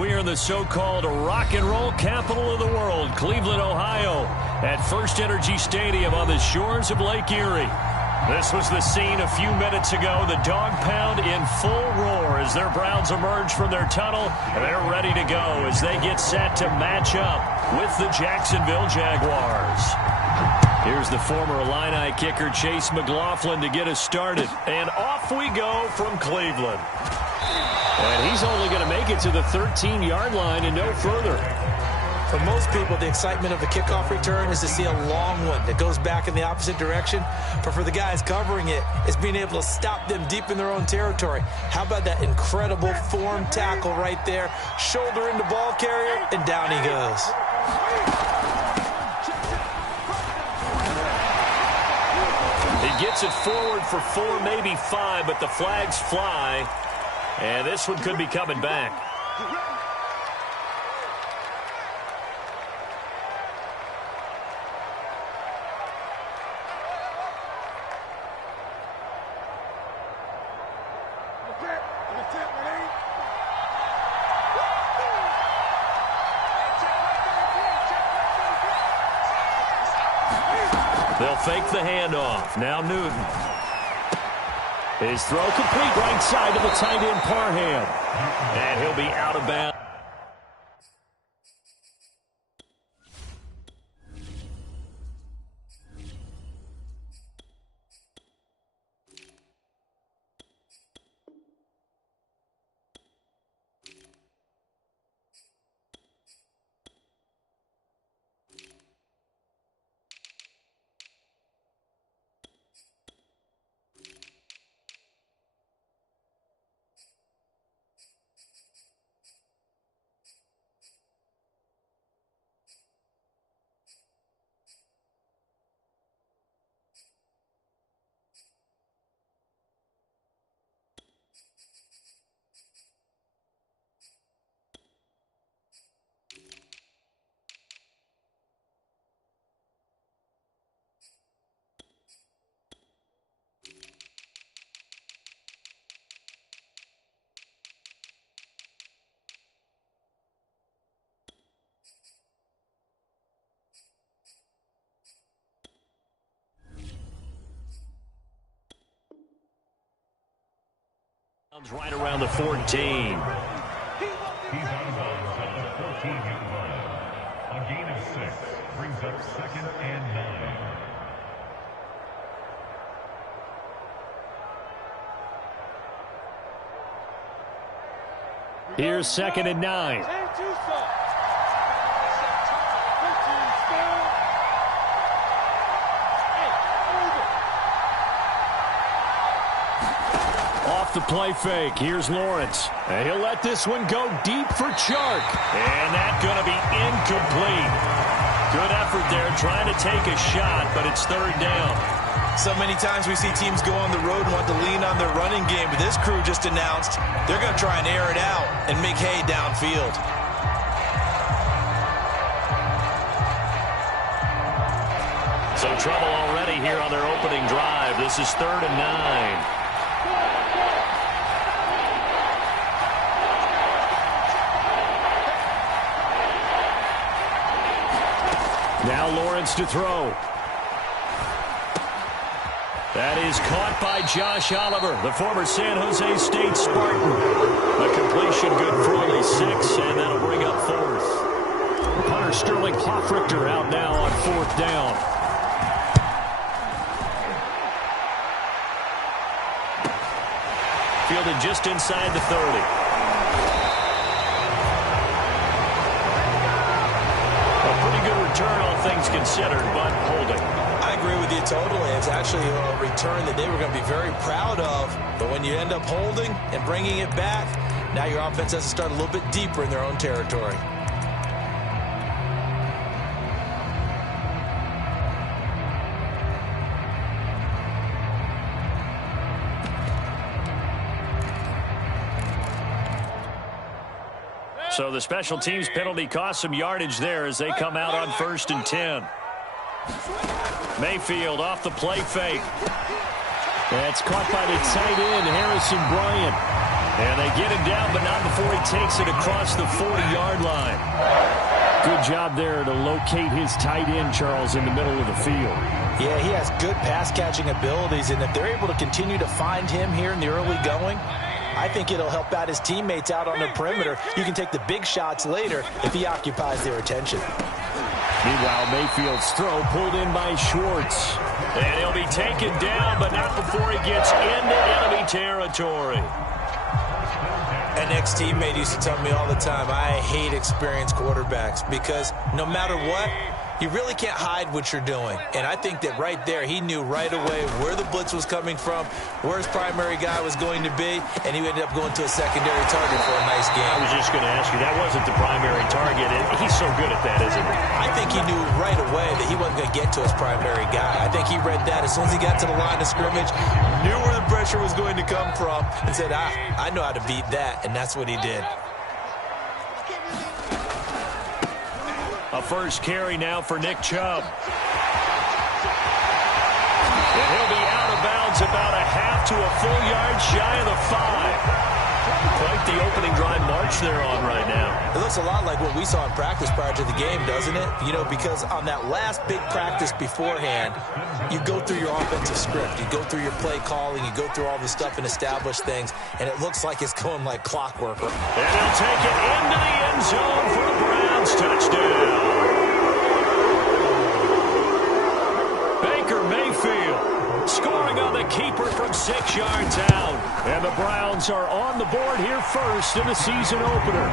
We are in the so-called rock and roll capital of the world, Cleveland, Ohio, at First Energy Stadium on the shores of Lake Erie. This was the scene a few minutes ago. The dog pound in full roar as their Browns emerge from their tunnel. And they're ready to go as they get set to match up with the Jacksonville Jaguars. Here's the former Illini kicker, Chase McLaughlin, to get us started. And off we go from Cleveland. And he's only going to make it to the 13-yard line and no further. For most people, the excitement of the kickoff return is to see a long one that goes back in the opposite direction. But for the guys covering it, it's being able to stop them deep in their own territory. How about that incredible form tackle right there? Shoulder into ball carrier, and down he goes. He gets it forward for 4, maybe 5, but the flags fly. And this one could be coming back. They'll fake the handoff. Now Newton. His throw complete, right side to the tight end Parham. And he'll be out of bounds. Right around the 14. He's out of bounds on the 14-yard line. A gain of 6 brings up 2nd and 9. Here's 2nd and 9. Off the play fake. Here's Lawrence. And he'll let this one go deep for Chark. And that's going to be incomplete. Good effort there trying to take a shot, but it's 3rd down. So many times we see teams go on the road and want to lean on their running game, but this crew just announced they're going to try and air it out and make hay downfield. So trouble already here on their opening drive. This is 3rd and 9. Now Lawrence to throw. That is caught by Josh Oliver, the former San Jose State Spartan. A completion good for only 6, and that'll bring up 4th. Punter Sterling Hoffrichter out now on 4th down. Fielded just inside the 30. Return, all things considered, but holding. I agree with you totally. It's actually a return that they were going to be very proud of. But when you end up holding and bringing it back, now your offense has to start a little bit deeper in their own territory. So the special teams penalty cost some yardage there as they come out on 1st and 10. Mayfield off the play fake. That's caught by the tight end, Harrison Bryant. And they get him down, but not before he takes it across the 40-yard line. Good job there to locate his tight end, Charles, in the middle of the field. Yeah, he has good pass-catching abilities, and if they're able to continue to find him here in the early going, I think it'll help out his teammates out on the perimeter. You can take the big shots later if he occupies their attention. Meanwhile, Mayfield's throw pulled in by Schwartz. And he'll be taken down, but not before he gets into enemy territory. An ex-teammate used to tell me all the time, I hate experienced quarterbacks because no matter what, you really can't hide what you're doing. And I think that right there, he knew right away where the blitz was coming from, where his primary guy was going to be, and he ended up going to a secondary target for a nice game. I was just going to ask you, that wasn't the primary target. He's so good at that, isn't he? I think he knew right away that he wasn't going to get to his primary guy. I think he read that as soon as he got to the line of scrimmage, knew where the pressure was going to come from, and said, I know how to beat that, and that's what he did. A first carry now for Nick Chubb. And he'll be out of bounds about a half to a full yard shy of the 5. Quite the opening drive march they're on right now. It looks a lot like what we saw in practice prior to the game, doesn't it? You know, because on that last big practice beforehand, you go through your offensive script. You go through your play calling. You go through all the stuff and establish things, and it looks like it's going like clockwork. And he'll take it into the end zone for a Browns touchdown. Baker Mayfield scoring on the keeper from 6 yards out. And the Browns are on the board here first in the season opener.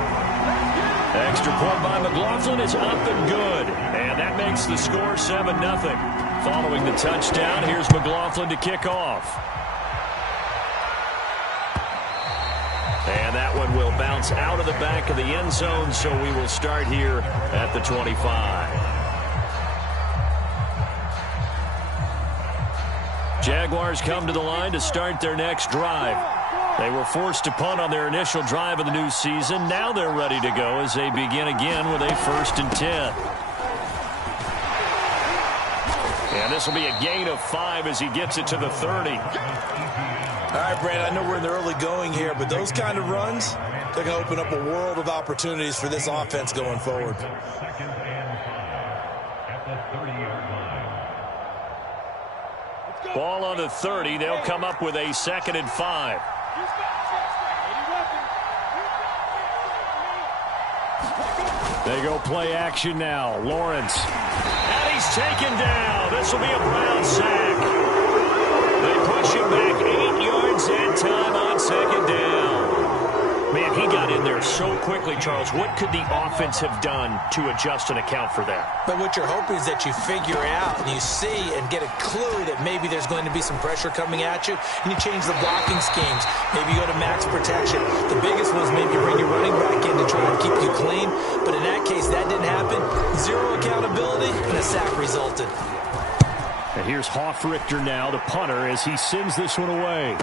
Extra point by McLaughlin is up and good. And that makes the score 7-0. Following the touchdown, here's McLaughlin to kick off. And that one will bounce out of the back of the end zone, so we will start here at the 25. Jaguars come to the line to start their next drive. They were forced to punt on their initial drive of the new season. Now they're ready to go as they begin again with a 1st and 10. And this will be a gain of 5 as he gets it to the 30. All right, Brad, I know we're in the early going here, but those kind of runs, they're going to open up a world of opportunities for this offense going forward. Ball on the 30. They'll come up with a 2nd and 5. They go play action now. Lawrence. And he's taken down. This will be a Brown sack. They push him back 8 yards and time on 2nd down. Man, he got in there so quickly, Charles. What could the offense have done to adjust and account for that? But what you're hoping is that you figure out and you see and get a clue that maybe there's going to be some pressure coming at you, and you change the blocking schemes. Maybe you go to max protection. The biggest one is maybe bring your running back in to try and keep you clean. But in that case, that didn't happen. Zero accountability, and a sack resulted. And here's Hoffrichter now, the punter, as he sends this one away.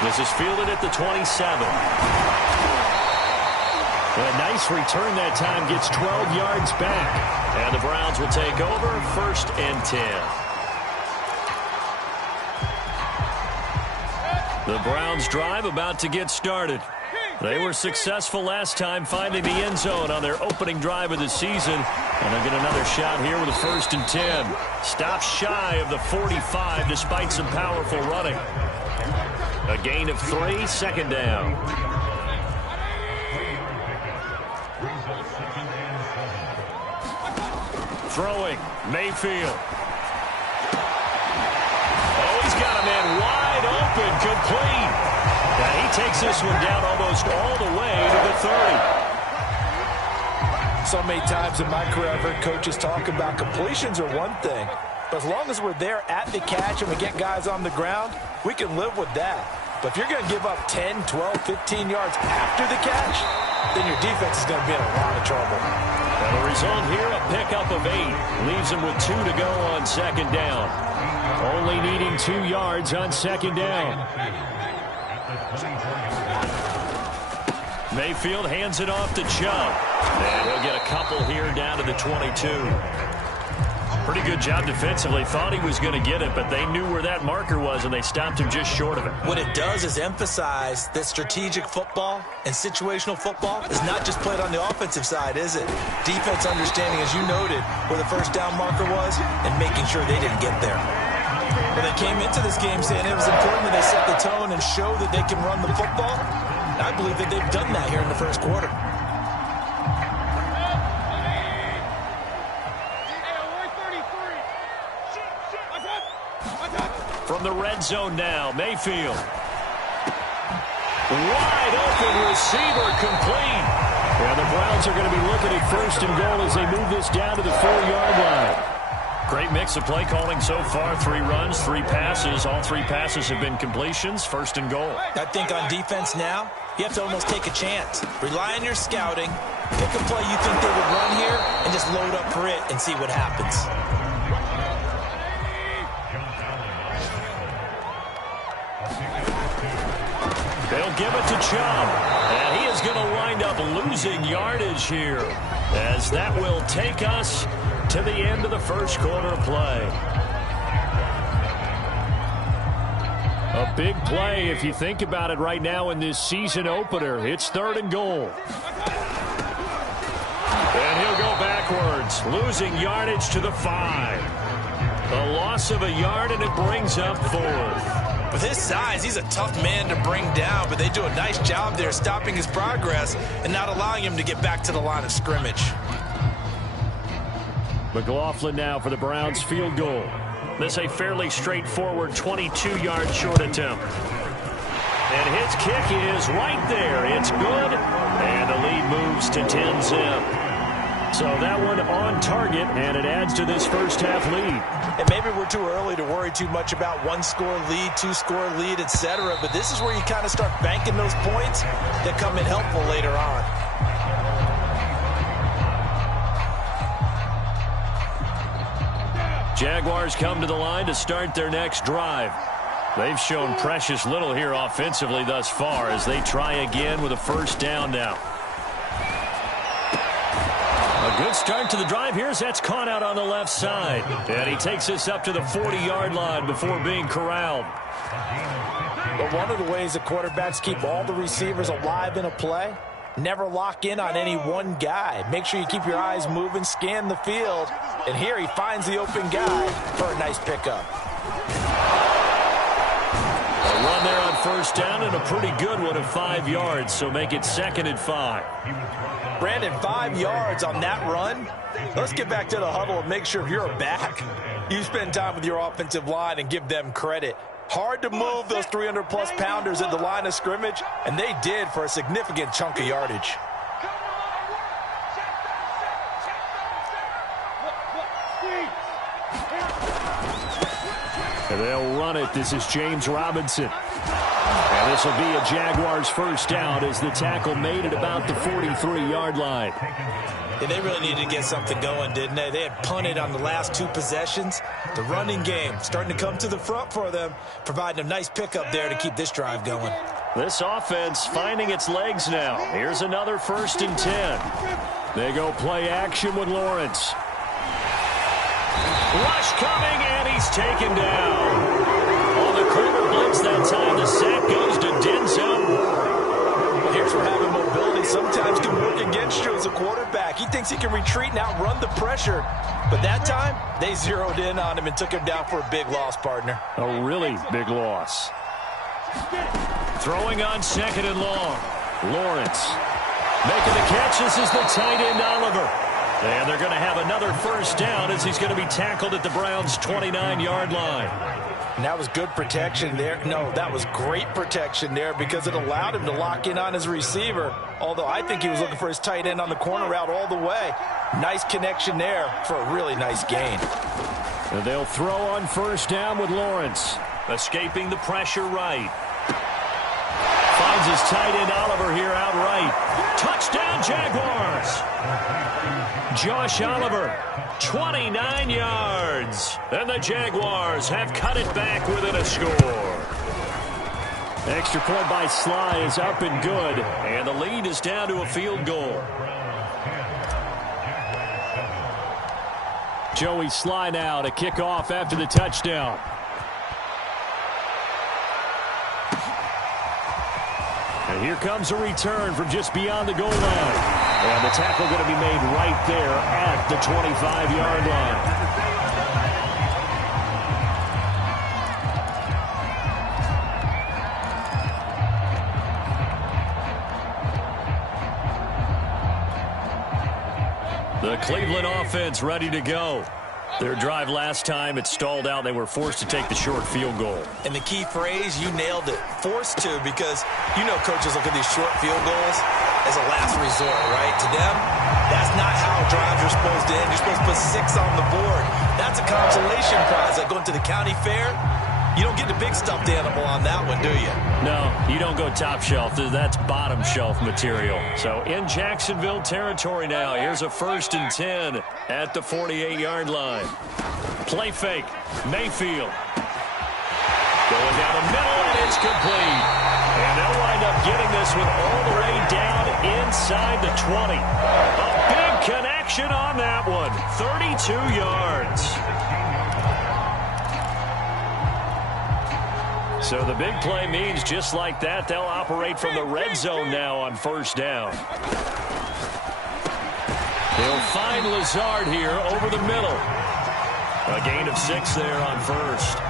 This is fielded at the 27. A nice return that time, gets 12 yards back. And the Browns will take over 1st and 10. The Browns drive about to get started. They were successful last time finding the end zone on their opening drive of the season. And they'll get another shot here with a 1st and 10. Stops shy of the 45 despite some powerful running. A gain of 3, 2nd down. Throwing, Mayfield. Oh, he's got a man wide open, complete. And he takes this one down almost all the way to the 30. So many times in my career, I've heard coaches talk about completions are one thing. But as long as we're there at the catch and we get guys on the ground, we can live with that. But if you're going to give up 10, 12, 15 yards after the catch, then your defense is going to be in a lot of trouble. And the result here, a pickup of 8. Leaves them with 2 to go on 2nd down. Only needing 2 yards on 2nd down. Mayfield hands it off to Chubb. And he'll get a couple here down to the 22. Pretty good job defensively. Thought he was going to get it, but they knew where that marker was, and they stopped him just short of it. What it does is emphasize that strategic football and situational football is not just played on the offensive side, is it? Defense understanding, as you noted, where the first down marker was and making sure they didn't get there. Well, they came into this game saying it was important that they set the tone and show that they can run the football. And I believe that they've done that here in the first quarter. From the red zone now, Mayfield. Wide open receiver, complete. And the Browns are going to be looking at first and goal as they move this down to the 4-yard line. Great mix of play calling so far. 3 runs, 3 passes. All 3 passes have been completions. First and goal. I think on defense now, you have to almost take a chance. Rely on your scouting. Pick a play you think they would run here and just load up for it and see what happens. They'll give it to Chubb. And he is going to wind up losing yardage here, as that will take us to the end of the first quarter of play. A big play if you think about it right now in this season opener. It's 3rd and goal. And he'll go backwards, losing yardage to the 5. A loss of a yard, and it brings up 4th. With his size, he's a tough man to bring down, but they do a nice job there stopping his progress and not allowing him to get back to the line of scrimmage. McLaughlin now for the Browns field goal. This a fairly straightforward 22-yard short attempt. And his kick is right there. It's good, and the lead moves to 10-zip. So that one on target, and it adds to this first half lead. And maybe we're too early to worry too much about 1-score lead, 2-score lead, etc. But this is where you kind of start banking those points that come in helpful later on. Jaguars come to the line to start their next drive. They've shown precious little here offensively thus far as they try again with a first down now. A good start to the drive here as that's caught out on the left side. And he takes us up to the 40-yard line before being corralled. But one of the ways the quarterbacks keep all the receivers alive in a play, never lock in on any one guy. Make sure you keep your eyes moving, scan the field. And here he finds the open guy for a nice pickup. A run there on first down and a pretty good one of 5 yards, so make it 2nd and 5. Brandon, 5 yards on that run. Let's get back to the huddle and make sure if you're a back, you spend time with your offensive line and give them credit. Hard to move those 300-plus pounders at the line of scrimmage, and they did for a significant chunk of yardage. And they'll run it. This is James Robinson. And this will be a Jaguars first down as the tackle made at about the 43-yard line. Yeah, they really needed to get something going, didn't they? They had punted on the last 2 possessions. The running game starting to come to the front for them, providing a nice pickup there to keep this drive going. This offense finding its legs now. Here's another 1st and 10. They go play action with Lawrence. Rush coming, and he's taken down. On the corner blitz that time, the sack goes to Denzel. Well, here's where having mobility sometimes can work against you as a quarterback. He thinks he can retreat and outrun the pressure. But that time, they zeroed in on him and took him down for a big loss, partner. A really big loss. Throwing on 2nd and long. Lawrence making the catch. This is the tight end, Oliver. And they're going to have another first down as he's going to be tackled at the Browns' 29-yard line. And that was good protection there. No, that was great protection there because it allowed him to lock in on his receiver. Although I think he was looking for his tight end on the corner route all the way. Nice connection there for a really nice gain. And they'll throw on first down with Lawrence. Escaping the pressure right. Finds his tight end Oliver here outright. Touchdown Jaguars. Josh Oliver, 29 yards. And the Jaguars have cut it back within a score. Extra point by Sly is up and good. And the lead is down to a field goal. Joey Sly now to kick off after the touchdown. And here comes a return from just beyond the goal line. And the tackle going to be made right there at the 25-yard line. The Cleveland offense ready to go. Their drive last time, it stalled out. They were forced to take the short field goal. And the key phrase, you nailed it. Forced to, because you know coaches look at these short field goals as a last resort, right? To them, that's not how drives are supposed to end. You're supposed to put 6 on the board. That's a consolation prize. Like going to the county fair, you don't get the big stuffed animal on that one, do you? No, you don't go top shelf. That's bottom shelf material. So in Jacksonville territory now. Here's a 1st and 10 at the 48-yard line. Play fake. Mayfield. Going down the middle, and it's complete. And they'll wind up getting this one all the way down inside the 20. A big connection on that one. 32 yards. So the big play means just like that, they'll operate from the red zone now on 1st down. They'll find Lazard here over the middle. A gain of 6 there on 1st.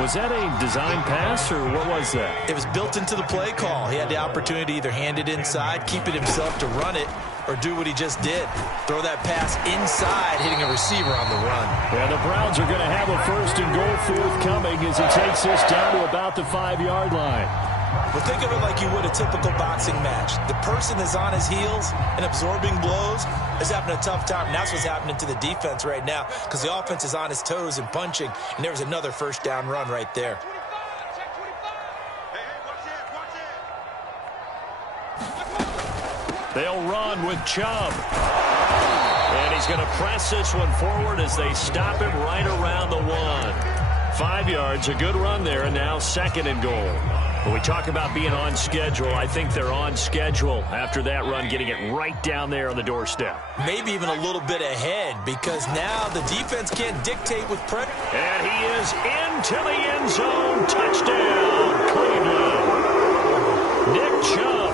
Was that a design pass, or what was that? It was built into the play call. He had the opportunity to either hand it inside, keep it himself to run it, or do what he just did. Throw that pass inside, hitting a receiver on the run. Yeah, the Browns are going to have a 1st and goal forthcoming as he takes this down to about the 5-yard line. Well, think of it like you would a typical boxing match. The person is on his heels and absorbing blows is having a tough time. And that's what's happening to the defense right now, because the offense is on his toes and punching. And there was another 1st down run right there. They'll run with Chubb. And he's going to press this one forward as they stop him right around the 1. 5 yards, a good run there, and now 2nd and goal. When we talk about being on schedule, I think they're on schedule after that run, getting it right down there on the doorstep. Maybe even a little bit ahead, because now the defense can't dictate with pressure. And he is into the end zone. Touchdown, Cleveland. Nick Chubb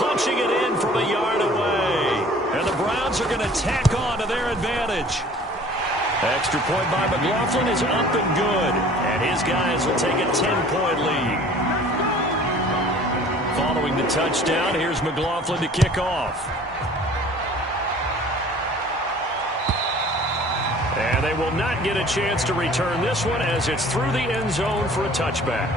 punching it in from a yard away. And the Browns are going to tack on to their advantage. Extra point by McLaughlin is up and good. And his guys will take a 10-point lead. Following the touchdown, here's McLaughlin to kick off. And they will not get a chance to return this one as it's through the end zone for a touchback.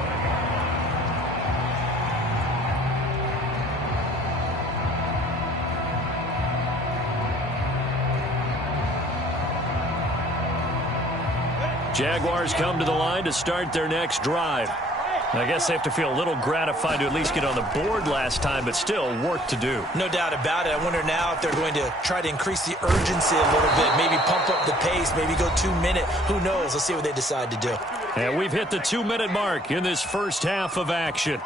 Jaguars come to the line to start their next drive. I guess they have to feel a little gratified to at least get on the board last time, but still work to do. No doubt about it. I wonder now if they're going to try to increase the urgency a little bit, maybe pump up the pace, maybe go 2-minute. Who knows? Let's see what they decide to do. And we've hit the 2-minute mark in this first half of action.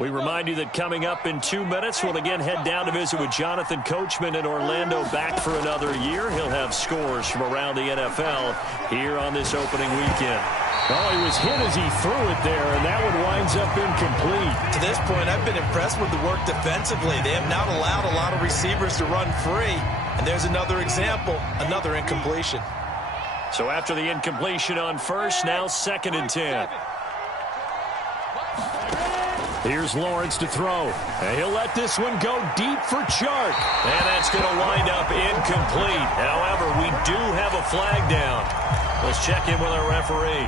We remind you that coming up in 2 minutes, we'll again head down to visit with Jonathan Coachman in Orlando, back for another year. He'll have scores from around the NFL here on this opening weekend. Oh, he was hit as he threw it there, and that one winds up incomplete. To this point, I've been impressed with the work defensively. They have not allowed a lot of receivers to run free. And there's another example, another incompletion. So after the incompletion on 1st, now 2nd and 10. Here's Lawrence to throw. And he'll let this one go deep for Chark. And that's going to wind up incomplete. However, we do have a flag down. Let's check in with our referee.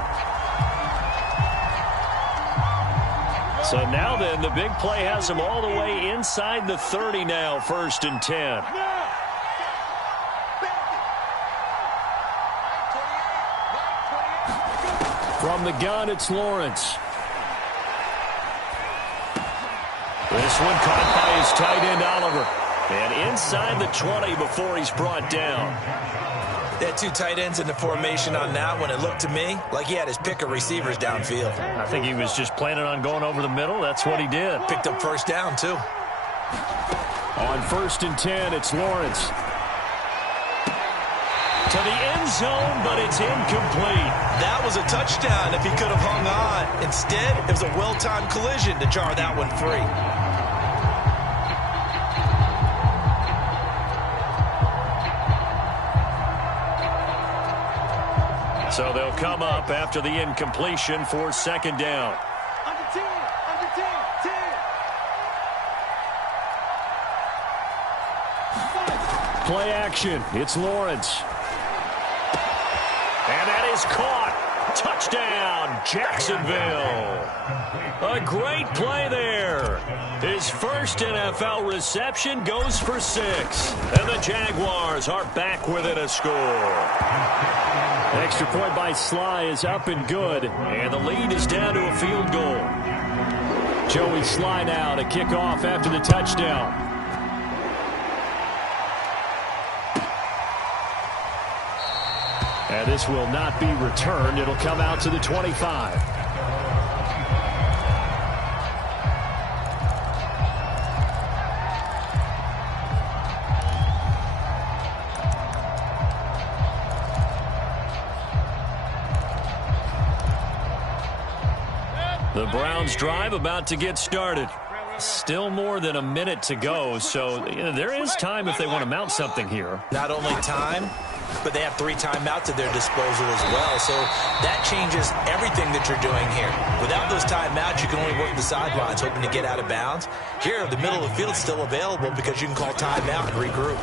So now then, the big play has them all the way inside the 30 now, 1st and 10. From the gun, it's Lawrence. This one caught by his tight end, Oliver. And inside the 20 before he's brought down. They had 2 tight ends in the formation on that one. It looked to me like he had his pick of receivers downfield. I think he was just planning on going over the middle. That's what he did. Picked up 1st down, too. On 1st and 10, it's Lawrence. To the end zone, but it's incomplete. That was a touchdown if he could have hung on. Instead, it was a well-timed collision to jar that one free. So they'll come up after the incompletion for 2nd down. Under 10, under 10, 10. Play action. It's Lawrence. And that is caught. Touchdown, Jacksonville. A great play there. His first NFL reception goes for 6. And the Jaguars are back within a score. Extra point by Sly is up and good. And the lead is down to a field goal. Joey Sly now to kick off after the touchdown. And this will not be returned. It'll come out to the 25. The Browns drive about to get started. Still more than a minute to go, so there is time if they want to mount something here. Not only time, but they have 3 timeouts at their disposal as well. So that changes everything that you're doing here. Without those timeouts, you can only work the sidelines, hoping to get out of bounds. Here, the middle of the field is still available because you can call timeout and regroup.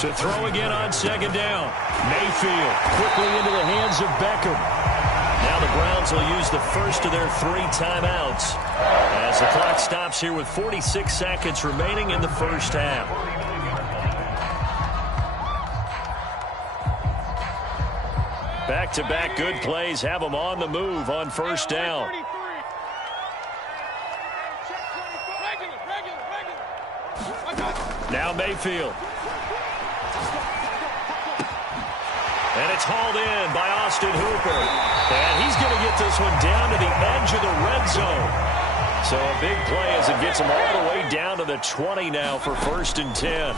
To throw again on 2nd down. Mayfield quickly into the hands of Beckham. Now the Browns will use the first of their 3 timeouts as the clock stops here with 46 seconds remaining in the first half. Back-to-back good plays have them on the move on 1st down. Now Mayfield. And it's hauled in by Austin Hooper. And he's going to get this one down to the edge of the red zone. So a big play as it gets him all the way down to the 20 now for 1st and 10.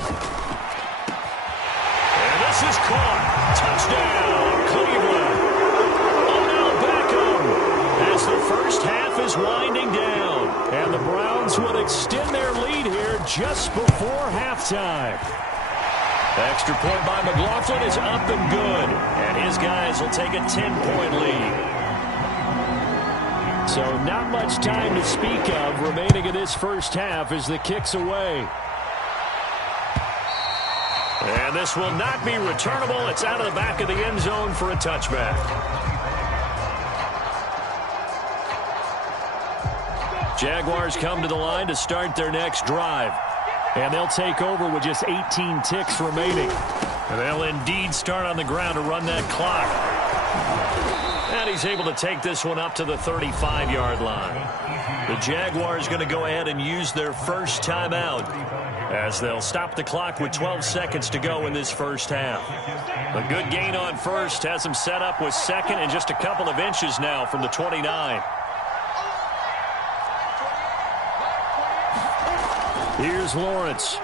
And this is caught. Touchdown, Cleveland. Odell Beckham as the first half is winding down. And the Browns will extend their lead here just before halftime. Extra point by McLaughlin is up and good. And his guys will take a 10-point lead. So not much time to speak of remaining in this first half as the kick's away. And this will not be returnable. It's out of the back of the end zone for a touchback. Jaguars come to the line to start their next drive. And they'll take over with just 18 ticks remaining. And they'll indeed start on the ground to run that clock. And he's able to take this one up to the 35-yard line. The Jaguars going to go ahead and use their first timeout as they'll stop the clock with 12 seconds to go in this first half. A good gain on first has them set up with 2nd and just a couple of inches now from the 29. Here's Lawrence.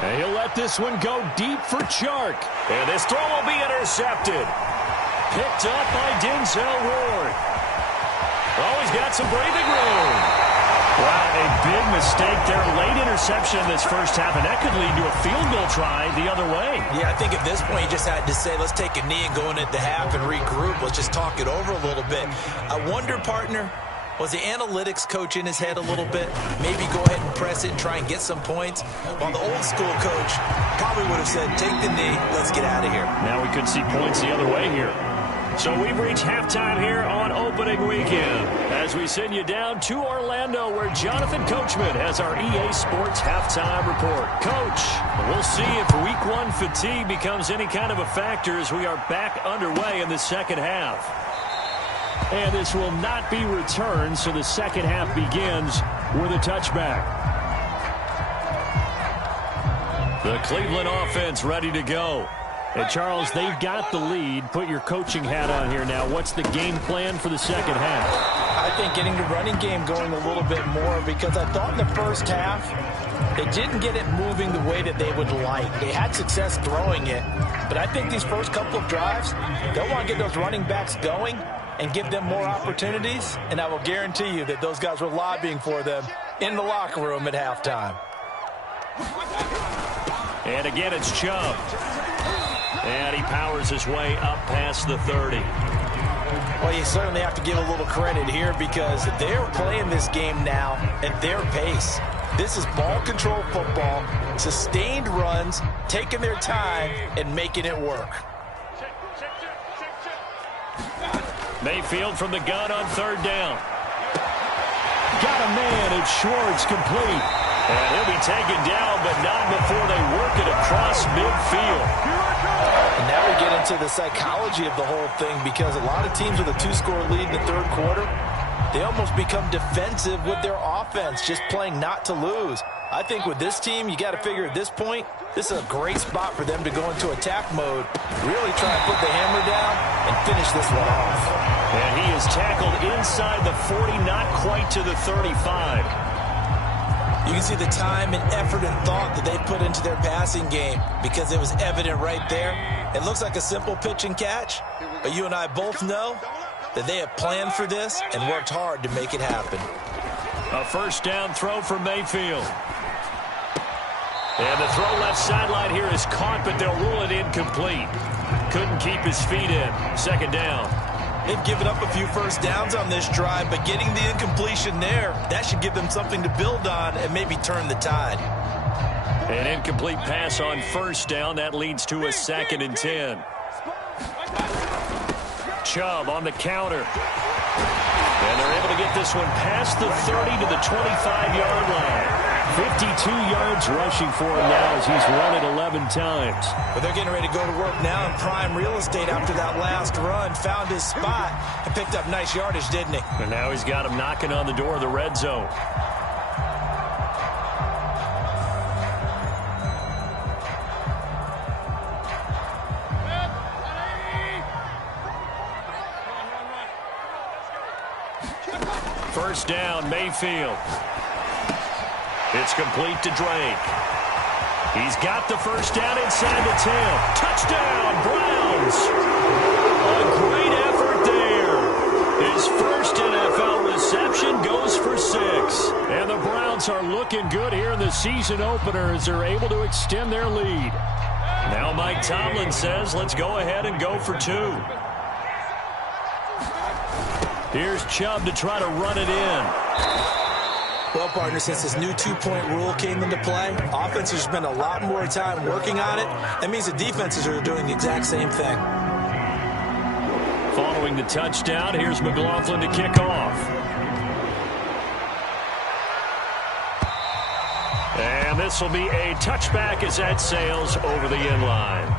And he'll let this one go deep for Chark. And this throw will be intercepted. Picked up by Denzel Ward. Oh, he's got some breathing room. Wow, a big mistake there. Late interception in this first half, and that could lead to a field goal try the other way. Yeah, I think at this point you just had to say, let's take a knee and go into the half and regroup. Let's just talk it over a little bit. I wonder, partner, was the analytics coach in his head a little bit? Maybe go ahead and press it and try and get some points. While the old school coach probably would have said, take the knee, let's get out of here. Now we could see points the other way here. So we've reached halftime here on opening weekend as we send you down to Orlando where Jonathan Coachman has our EA Sports halftime report. Coach, we'll see if week 1 fatigue becomes any kind of a factor as we are back underway in the second half. And this will not be returned, so the second half begins with a touchback. The Cleveland offense ready to go. And Charles, they've got the lead. Put your coaching hat on here now. What's the game plan for the second half? I think getting the running game going a little bit more because I thought in the first half They didn't get it moving the way that they would like. They had success throwing it, but I think these first couple of drives, they'll want to get those running backs going and give them more opportunities, and I will guarantee you that those guys were lobbying for them in the locker room at halftime. And again, it's Chubb. And he powers his way up past the 30. Well, you certainly have to give a little credit here because they're playing this game now at their pace. This is ball control football, sustained runs, taking their time, and making it work. Mayfield from the gun on third down. Got a man, it's Schwartz, complete. And he'll be taken down, but not before they work it across midfield. And now we get into the psychology of the whole thing because a lot of teams with a 2-score lead in the third quarter, they almost become defensive with their offense, just playing not to lose. I think with this team, you got to figure at this point, this is a great spot for them to go into attack mode, really try and put the hammer down and finish this one off. And he is tackled inside the 40, not quite to the 35. You can see the time and effort and thought that they put into their passing game because it was evident right there. It looks like a simple pitch and catch, but you and I both know that they have planned for this and worked hard to make it happen. A first down throw for Mayfield. And the throw left sideline here is caught, but they'll rule it incomplete. Couldn't keep his feet in. Second down. They've given up a few first downs on this drive, but getting the incompletion there, that should give them something to build on and maybe turn the tide. An incomplete pass on first down. That leads to a 2nd and 10. Chubb on the counter. And they're able to get this one past the 30 to the 25-yard line. 52 yards rushing for him now as he's run it 11 times. But they're getting ready to go to work now in prime real estate after that last run. Found his spot and picked up nice yardage, didn't he? And now he's got him knocking on the door of the red zone. First down, Mayfield. It's complete to Drake. He's got the first down inside the 10. Touchdown, Browns. A great effort there. His first NFL reception goes for 6. And the Browns are looking good here in the season opener as they're able to extend their lead. Now Mike Tomlin says, let's go ahead and go for 2. Here's Chubb to try to run it in. Well, partner, since this new 2-point rule came into play, offenses spend a lot more time working on it. That means the defenses are doing the exact same thing. Following the touchdown, here's McLaughlin to kick off. And this will be a touchback as that sails over the end line.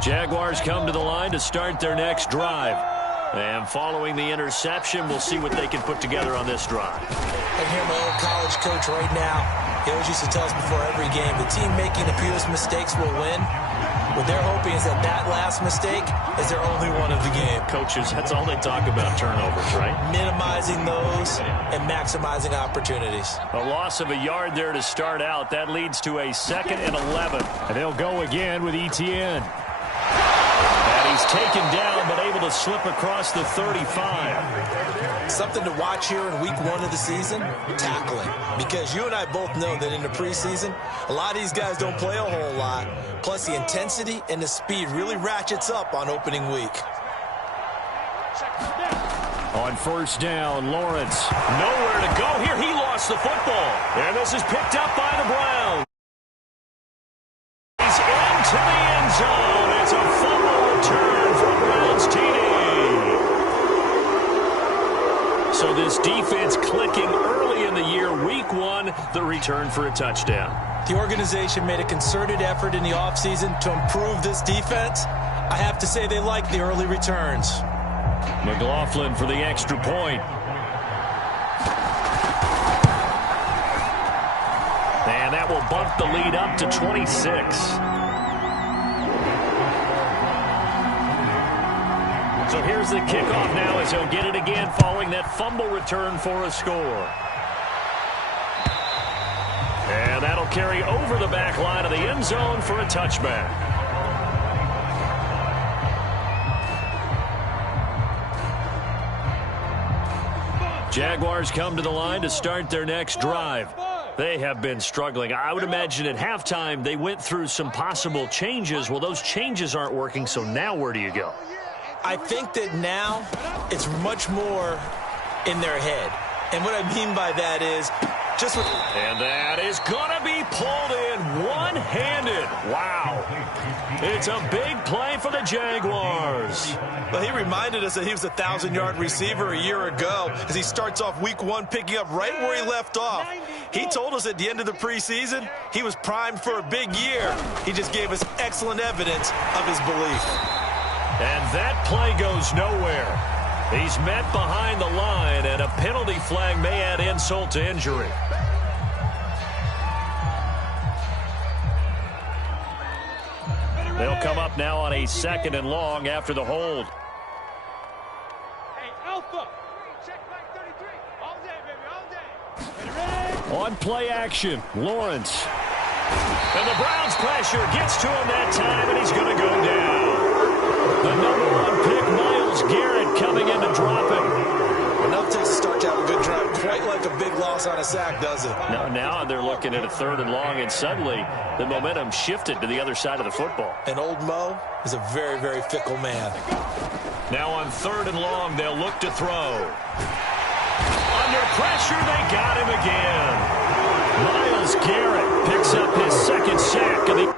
Jaguars come to the line to start their next drive. And following the interception, we'll see what they can put together on this drive. I hear my old college coach right now. He always used to tell us before every game, the team making the fewest mistakes will win. What they're hoping is that that last mistake is their only one of the game. Coaches, that's all they talk about, turnovers, right? Minimizing those and maximizing opportunities. A loss of a yard there to start out. That leads to a 2nd and 11. And they'll go again with ETN. And he's taken down, but able to slip across the 35. Something to watch here in week 1 of the season, tackling. Because you and I both know that in the preseason, a lot of these guys don't play a whole lot. Plus, the intensity and the speed really ratchets up on opening week. On first down, Lawrence. Nowhere to go here. He lost the football. And this is picked up by the Browns. He's into the end zone. It's a fumble return for Browns TD. So this defense clicking early in the year. Week 1, the return for a touchdown. The organization made a concerted effort in the offseason to improve this defense. I have to say they like the early returns. McLaughlin for the extra point. And that will bump the lead up to 26. So here's the kickoff now as he'll get it again following that fumble return for a score. And that'll carry over the back line of the end zone for a touchback. Jaguars come to the line to start their next drive. They have been struggling. I would imagine at halftime they went through some possible changes. Well, those changes aren't working, so now where do you go? I think that now it's much more in their head. And what I mean by that is just with... And that is going to be pulled in one-handed. Wow. It's a big play for the Jaguars. Well, he reminded us that he was a 1,000-yard receiver a year ago as he starts off week 1 picking up right where he left off. He told us at the end of the preseason he was primed for a big year. He just gave us excellent evidence of his belief. And that play goes nowhere. He's met behind the line, and a penalty flag may add insult to injury. They'll come up now on a 2nd and long after the hold. Hey, Alpha. Check back 33. All day, baby, all day. Ready? On play action, Lawrence. And the Browns pressure gets to him that time, and he's going to go down. The #1 pick, Myles Garrett, coming in to drop him. Enough to start to have a good drive. Quite like a big loss on a sack, does it? Now they're looking at a 3rd and long, and suddenly the momentum shifted to the other side of the football. And old Mo is a very, very fickle man. Now on 3rd and long, they'll look to throw. Under pressure, they got him again. Myles Garrett picks up his 2nd sack of the...